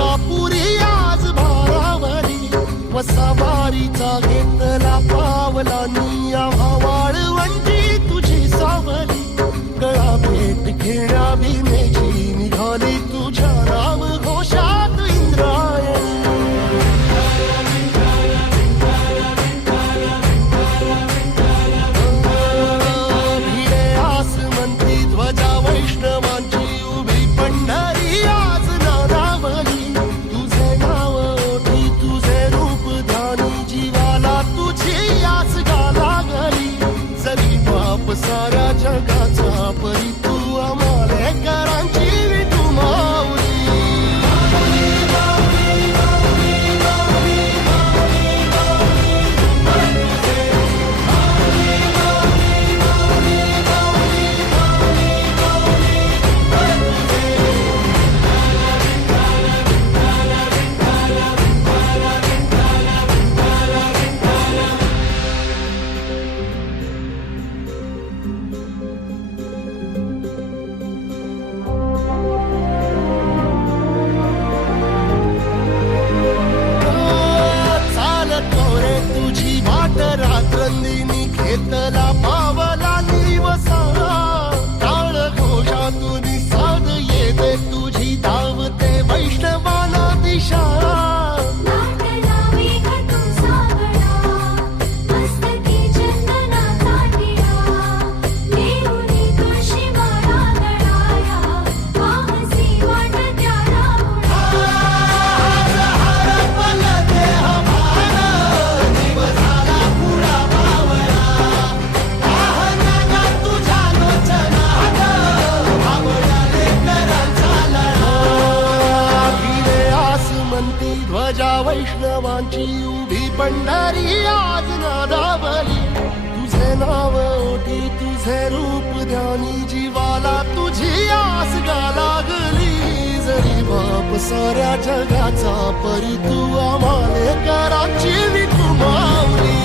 मलकापुरी आज भारावरी वसावारीचा घेतला पावला निया वाळवंटी तुझी सावली गळा भेट घेण्या भीमेची निघाली तुझ्या राम घोषात इंद्रायणी भिडे आसमंती ध्वजा वैष्णवांची उभी पंढरी आज नारावली तुझे नाव ओठी तुझे रूप ध्यानी जीवाला तुझी आस गाला गली जरी बाप साऱ्या जगाचा परी तू आमालेकरांची विठू माऊली रात्रंदिनी घेतला पावला निवसा टाळ घोषातून साध येते तुझी धावते वैष्णवाला दिशा ध्वजा वैष्णवांची उभी पंढरी आज नादावली तुझे नाव ओठी तुझे रूप ध्यानी जीवाला तुझी आस गा लागली जरी बाप साऱ्या जगाचा परी तू आम्हालेकरांची विठू माऊली